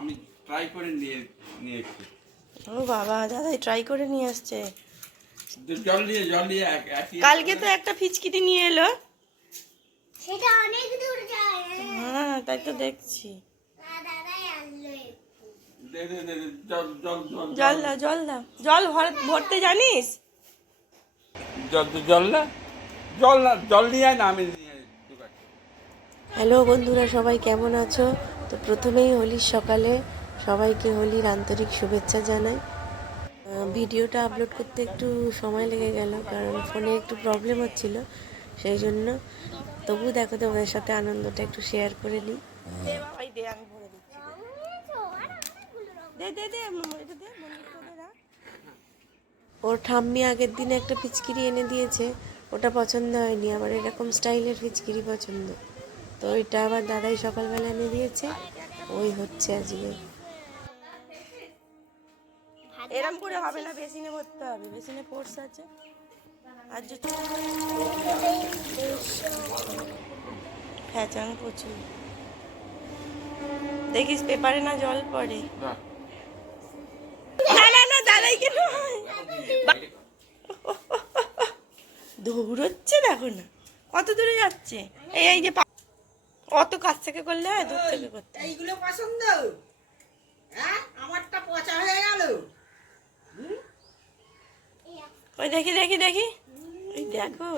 আমি ট্রাই করে নিয়ে এসেছি। ও বাবা, দাদাই ট্রাই করে নিয়ে আসছে। জল দিয়ে কালকে তো একটা ফিচকিটি নিয়ে এলো, সেটা অনেক দূর যায়। হ্যাঁ তাই তো দেখছি। দাদাই আনলো জল দাও, জল দাও, জল ভরতে জানিস? জল নিয়ে না আমি। হ্যালো বন্ধুরা, সবাই কেমন আছো? তো প্রথমেই হোলির সকালে সবাইকে হোলির আন্তরিক শুভেচ্ছা জানাই। ভিডিওটা আপলোড করতে একটু সময় লেগে গেল, কারণ ফোনে একটু প্রবলেম হচ্ছিল, সেই জন্য। তবু দেখো, তোমাদের সাথে আনন্দটা একটু শেয়ার করে নিই। ওর ঠাম্মি আগের দিনে একটা ফিচকিরি এনে দিয়েছে, ওটা পছন্দ হয়নি, আমার এরকম স্টাইলের ফিচকিরি পছন্দ। তো ওইটা আবার দাদাই সকালবেলা এনে দিয়েছে, ওই হচ্ছে আজকে। এরম করে হবে না, বেসিনে ভরতে হবে, বেসিনে ফোর্স আছে। আর যে ফ্যাচাং প্রচুর, দেখিস পেপারে না জল পড়ে। না না না, দাদাইকে দৌড়চ্ছে, দেখো না কত দূরে যাচ্ছে। এই যে অত কাছ থেকে করলে হয়, দূর থেকে করতে। এইগুলো পছন্দ? হ্যাঁ, আমারটা পচা হয়ে গেল। ওই দেখি দেখি দেখি, ওই দেখো,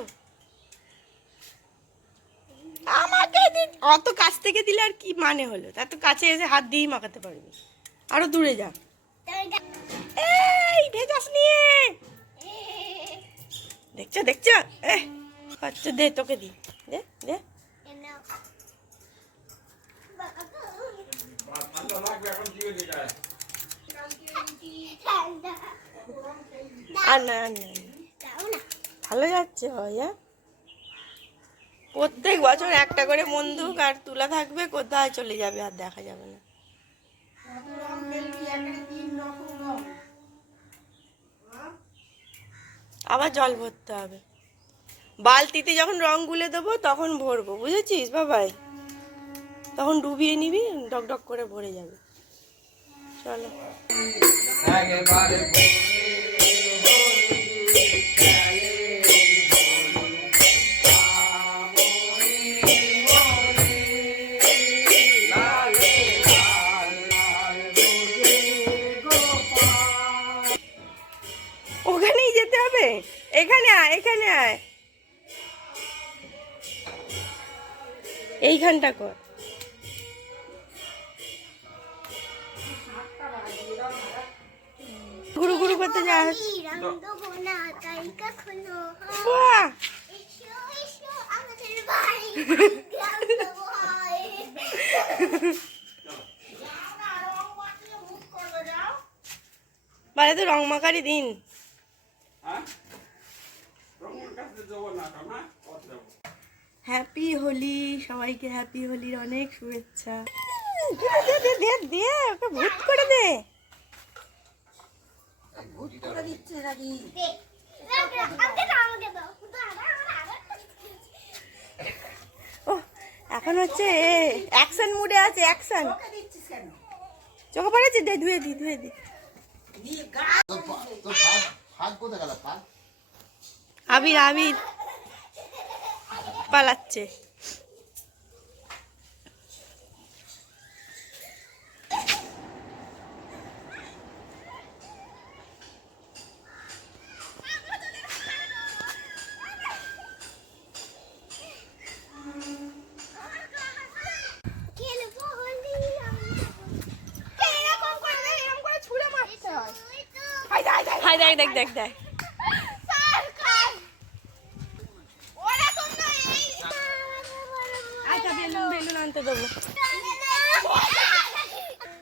আমাকে অত কাছ থেকে দিলে আর কি মানে হলো? তার তো কাছে এসে হাত দিয়েই মাখাতে পারবি, আরো দূরে যা। এই ভেজাস নিয়ে দেখছো দেখছো, আচ্ছা দে, তোকে দি, দে দে। আর না ভালো যাচ্ছে ভাইয়া, প্রত্যেক বছর একটা করে বন্দুক আর তুলা থাকবে, কোথায় চলে যাবে আর দেখা যাবে না। আবার জল ভরতে হবে, বালতিতে যখন রং গুলে দেবো তখন ভরবো, বুঝেছিস বাবাই? তখন ডুবিয়ে নিবি, ডক ডক করে ভরে যাবে। চলো। ওখানেই যেতে হবে, এখানে আয়, এখানে আয়, এইখানটা কর। গুরু গুরু করতে যাস। বাড়ি তো রং মাখারি দিন। হ্যাপি হোলি সবাইকে, হ্যাপি হোলির অনেক শুভেচ্ছা। দে ওকে ভূত করে দে, ভূত করে দিচ্ছে নাকি? ও এখন হচ্ছে অ্যাকশন মুডে আছে, অ্যাকশন। চোখে পড়েছে, দে ধুয়ে দি, ধুয়ে দি। আবির আবির পালাচ্ছে। হাই দেখ দেখ দেখ দেখ, আচ্ছা বেলুন বেলুন আনতে দেবো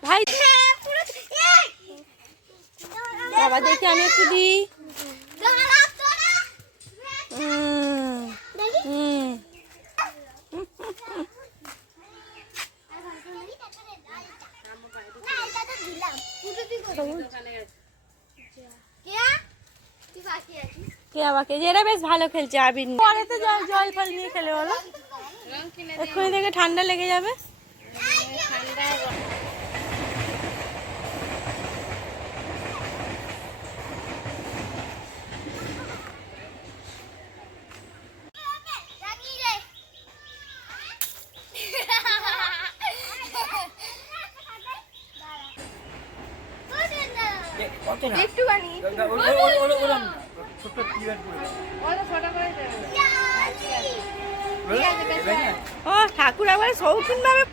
ভাই। বাবা দেখি আমি একটু দিই। কে আমাকে, এরা বেশ ভালো খেলছে। আবির পরে তো জল ফল নিয়ে খেলে বলো, এক্ষুনি থেকে ঠান্ডা লেগে যাবে। একটুখানি ও ঠাকুর আবার শৌখিন ভাবে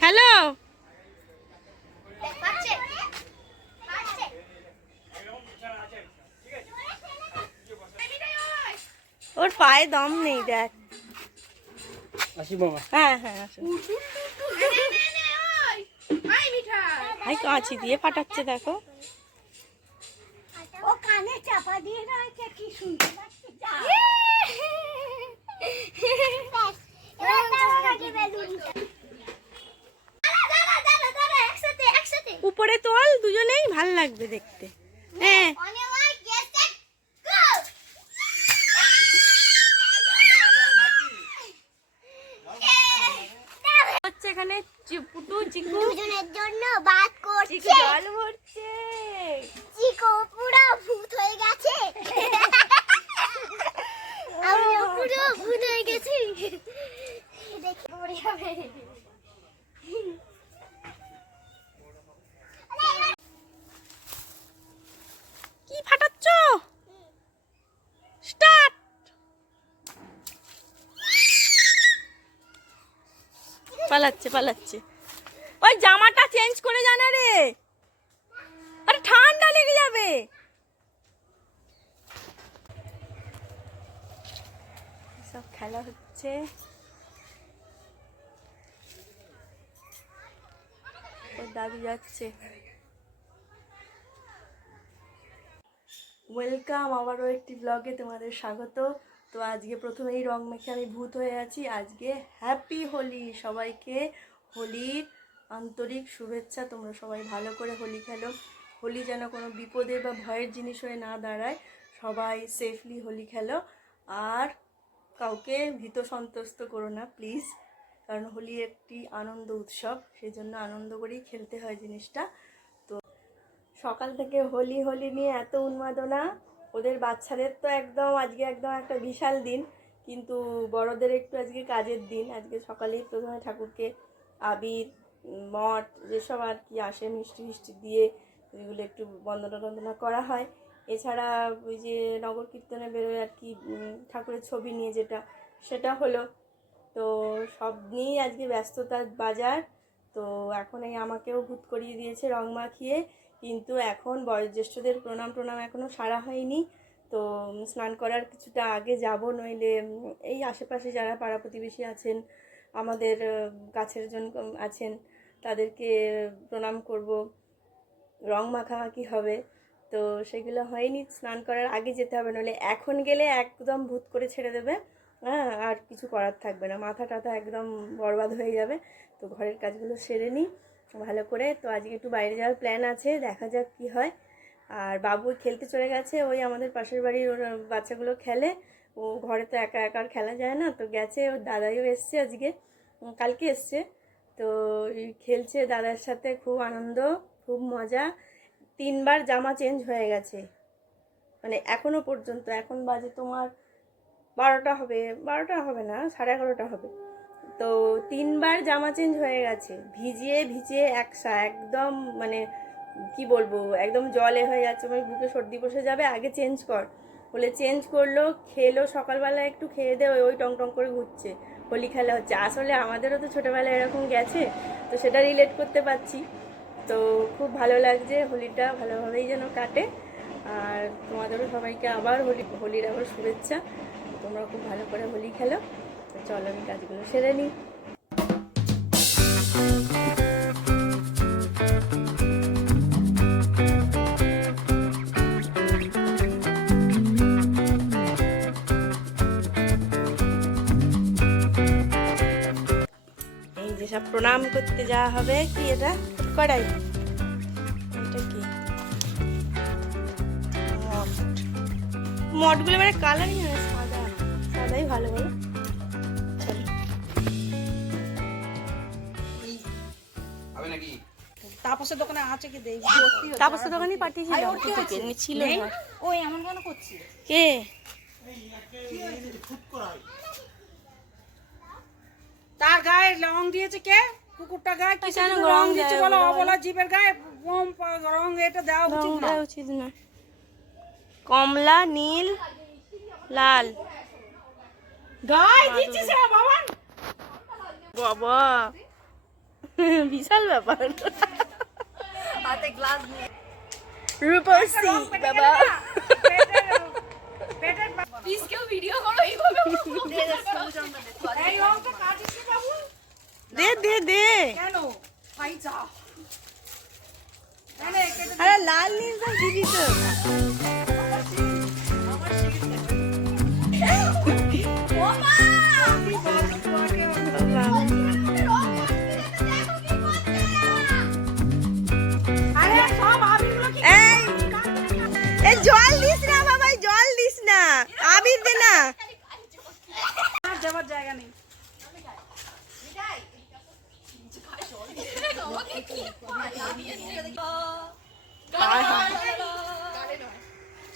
খেলো। ওর পায়ে দম নেই দেখ। হ্যাঁ হ্যাঁ আসো। ভাই কাঁচি দিয়ে ফাটাচ্ছে দেখো। ও কানে চাপা দিয়ে রয়েছে কি শুনতে পাচ্ছি উপরে তোল দুজনেই ভাল লাগবে দেখতে। হ্যাঁ হচ্ছে এখানে পুটু চিকু দুজনের জন্য বাদ করছে। চিকু জল ভরছে। চিকু পুরো ভূত হয়ে গেছে। আমিও পুরো ভূত হয়ে গেছি। দেখি পড়ে যাবে। কি ফাটাচ্ছ? স্টার্ট। পালাচ্ছে পালাচ্ছে। ওই জামাটা চেঞ্জ করে জানা রে। আরে ঠান্ডা লেগে যাবে। সব খেলা হচ্ছে। ওর দাদু যাচ্ছে। ওয়েলকাম আবারও একটি ব্লগে তোমাদের স্বাগত। তো আজকে প্রথমেই রং মেখে আমি ভূত হয়ে আছি। আজকে হ্যাপি হোলি সবাইকে। হোলির আন্তরিক শুভেচ্ছা। তোমরা সবাই ভালো করে হোলি খেলো। হোলি যেন কোনো বিপদের বা ভয়ের জিনিস হয়ে না দাঁড়ায়। সবাই সেফলি হোলি খেলো। আর কাউকে ভীত সন্ত্রস্ত করো না প্লিজ, কারণ হোলি একটি আনন্দ উৎসব, সেই জন্য আনন্দ করেই খেলতে হয় জিনিসটা। তো সকাল থেকে হোলি হোলি নিয়ে এত উন্মাদনা। ওদের বাচ্চাদের তো একদম আজকে একদম একটা বিশাল দিন, কিন্তু বড়দের একটু আজকে কাজের দিন। আজকে সকালেই প্রথমে ঠাকুরকে আবির মঠ যেসব আর কি আসে মিষ্টি মিষ্টি দিয়ে এগুলো একটু বন্দনা টন্দনা করা হয়। এছাড়া ওই যে নগর কীর্তনে বেরোয় আর কি ঠাকুরের ছবি নিয়ে যেটা, সেটা হলো। তো সব নিয়েই আজকে ব্যস্ততার বাজার। তো এখন এই আমাকেও ভূত করিয়ে দিয়েছে রং মাখিয়ে, কিন্তু এখন বয়োজ্যেষ্ঠদের প্রণাম এখনও সারা হয়নি। তো স্নান করার কিছুটা আগে যাব, নইলে এই আশেপাশে যারা পাড়া প্রতিবেশী আছেন, আমাদের কাছের জন আছেন, তাদেরকে প্রণাম করব, রং মাখামাখি হবে। তো সেগুলো হয়নি, স্নান করার আগে যেতে হবে, নইলে এখন গেলে একদম ভূত করে ছেড়ে দেবে। হ্যাঁ, আর কিছু করার থাকবে না, মাথা টাথা একদম বরবাদ হয়ে যাবে। তো ঘরের কাজগুলো সেরে নিই ভালো করে। তো আজকে একটু বাইরে যাওয়ার প্ল্যান আছে, দেখা যাক কি হয়। আর বাবু খেলতে চলে গেছে, ওই আমাদের পাশের বাড়ির ওর বাচ্চাগুলো খেলে। ও ঘরে তো একা একা আর খেলা যায় না, তো গেছে। ওর দাদাইও এসছে আজকে, কালকে এসছে। তো খেলছে দাদার সাথে, খুব আনন্দ, খুব মজা। 3 বার জামা চেঞ্জ হয়ে গেছে, মানে এখনো পর্যন্ত। এখন বাজে তোমার 12টা হবে, 12টা হবে না, 11:30 হবে। তো 3 বার জামা চেঞ্জ হয়ে গেছে, ভিজিয়ে ভিজিয়ে একদম মানে কি বলবো, একদম জলে হয়ে যাচ্ছে। আমার বুকে সর্দি বসে যাবে, আগে চেঞ্জ কর বলে চেঞ্জ করলো। খেলো সকালবেলা একটু, খেয়ে দে ওই টং টং করে ঘুরছে, হোলি খেলা হচ্ছে। আসলে আমাদেরও তো ছোটোবেলায় এরকম গেছে, তো সেটা রিলেট করতে পারছি। তো খুব ভালো লাগছে, হোলিটা ভালোভাবেই যেন কাটে। আর তোমাদেরও সবাইকে আবার হোলির আবার শুভেচ্ছা। তোমরা খুব ভালো করে হোলি খেলো। তো চলো আমি কাজগুলো সেরে নিই। এই যে সব প্রণাম করতে যাওয়া হবে। কি এটা? কড়াই? এটা কি? মঠগুলো মানে কালারই না, সাদা সাদাই ভালো বলো। চলো হবে নাকি? তাপসের দোকানে আছে কি দেই? তাপসের দোকানে পাঠিয়েছিলাম ছিল না। ওই এমন কেন করছিস? কে তার গায়ে রং দিয়েছে কে? কুকুরটা গায়ে কি জানো রং রং দিয়েছে দেয় বলো? বলে অবলা জীবের গায়ে রং এটা দেওয়া রং উচিত না। দেওয়া উচিত না। কমলা, নীল, লাল। গায়ে দিচ্ছিস রে বাবা। বাবা বিশাল ব্যাপার। হাতে গ্লাস নিয়ে রূপসী বাবা। এই রংটা কাটিস বাবু। দে দে দে। কেন? পয়সা। আরে লাল নীল সব দিবি তো। আরে সব আবিরগুলো কি এই জল দিস না বাবা, জল দিস না, আবির দে না। আর দেওয়ার জায়গা নেই।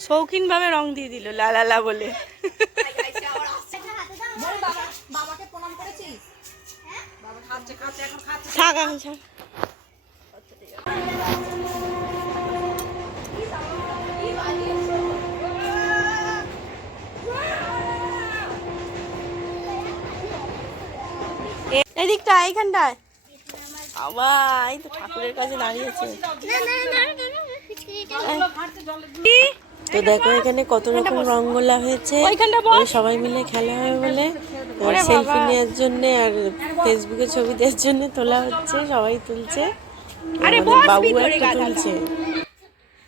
শৌখিন ভাবে রং দিয়ে দিল লালালা বলে। বাবাকে প্রণাম করেছিস? থাক এখন ছাড়। এদিকটা এইখানটায় আবার এই তো ঠাকুরের কাছে দাঁড়িয়েছে। তো দেখো এখানে কত রকম রং গোলা হয়েছে, ওই সবাই মিলে খেলা হবে বলে সেলফি নেওয়ার জন্য আর ফেসবুকে ছবি দেওয়ার জন্য তোলা হচ্ছে, সবাই তুলছে। আরে আমাদের বাবু একটা তুলছে।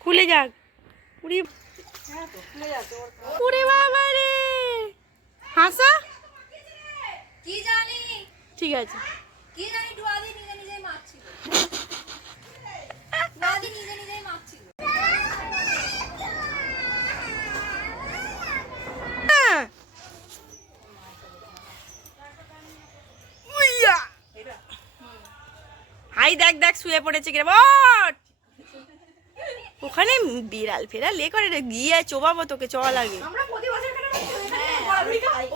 খুলে যাক। উড়ে বাবা রে হাসা। কি জানি ঠিক আছে কি জানি ডুয়াদি নিজে নিজেই মারছিল। ডুয়াদি নিজে নিজেই মারছিল। হাই দেখ দেখ শুয়ে পড়েছে কিরে বট। ওখানে বিড়াল ফেরাল এ করে রে, গিয়ে চোবাবো তোকে, চল আগে। আমরা প্রতি বছর এখানে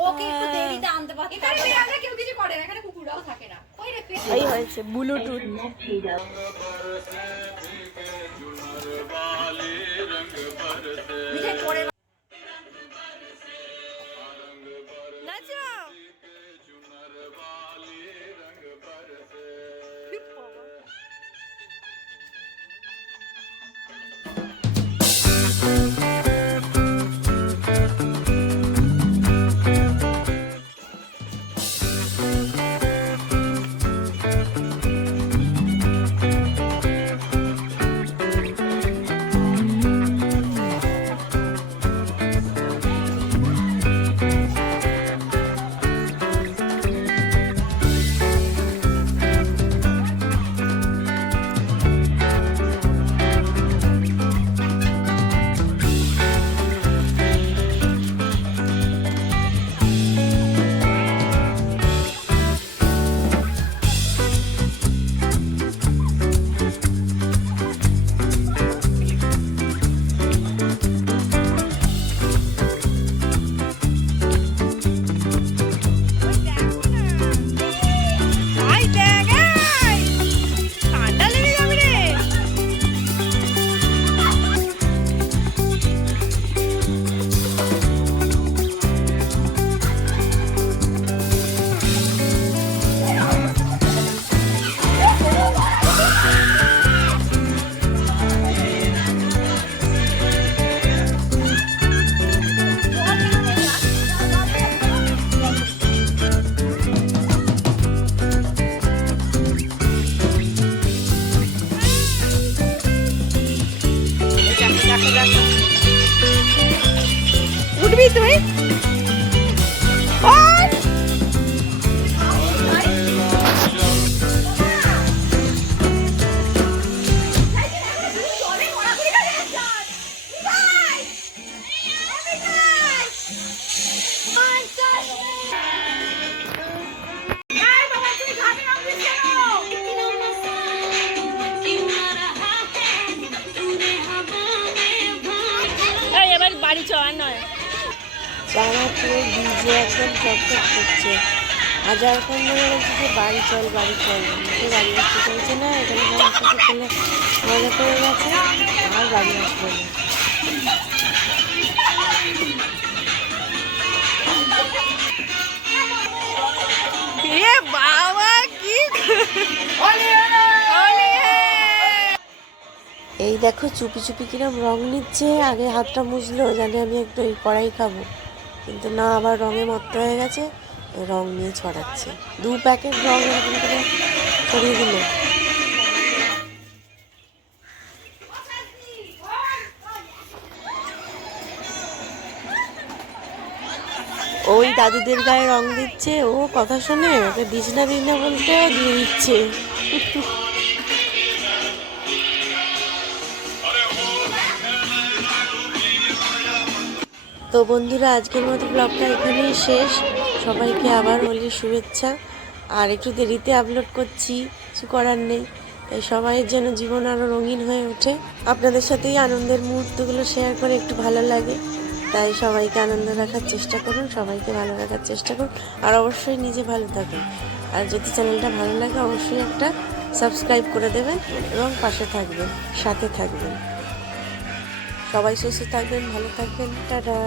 ওকে একটু দেরিতে আনতে পারতাম। এখানে আমরা কেউ কিছু করে না, এখানে কুকুরটাও থাকে না। ওই রে এই হয়েছে ব্লুটুথ। নাচো। উঠবি তুই? বাড়ি চ আর নয়। চারা পুরো ভিজে একদম চকচক করছে। হাজার ফোন ধরে বলছে যে বাড়ি চল বাড়ি চল, তো বাড়ি আসতে চলছে না। এখানে আমার সাথে খেলে মজা করে গেছে, আর বাড়ি আসবে না। বাবা কি এই দেখো চুপি চুপি কিরম রং নিচ্ছে। আগে হাতটা মুছলো জানে আমি একটু এই কড়াই খাবো, কিন্তু না, আবার রঙে মত্ত হয়ে গেছে, রং নিয়ে ছড়াচ্ছে। 2 প্যাকেট রং এরকম করে ছড়িয়ে দিল। ওই দাদুদের গায়ে রং দিচ্ছে, ও কথা শোনে, ওকে দিস না বলতেও দিয়ে দিচ্ছে। তো বন্ধুরা, আজকের মতো ব্লগটা এখানেই শেষ। সবাইকে আবার হোলির শুভেচ্ছা। আর একটু দেরিতে আপলোড করছি, কিছু করার নেই। তাই সবাইয়ের যেন জীবন আরও রঙিন হয়ে ওঠে। আপনাদের সাথেই আনন্দের মুহূর্তগুলো শেয়ার করে একটু ভালো লাগে। তাই সবাইকে আনন্দ রাখার চেষ্টা করুন, সবাইকে ভালো রাখার চেষ্টা করুন, আর অবশ্যই নিজে ভালো থাকুন। আর যদি চ্যানেলটা ভালো লাগে অবশ্যই একটা সাবস্ক্রাইব করে দেবেন এবং পাশে থাকবেন, সাথে থাকবেন। সবাই সুস্থ থাকবেন, ভালো থাকবেন। টাটা।